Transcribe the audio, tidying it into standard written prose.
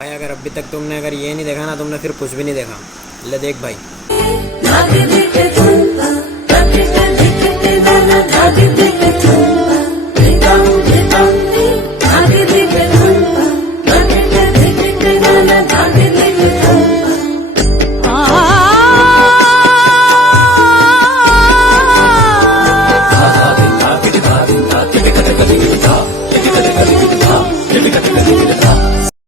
भाई अगर अभी तक तुमने अगर ये नहीं देखा ना, तुमने फिर कुछ भी नहीं देखा। ले देख भाई। नागिन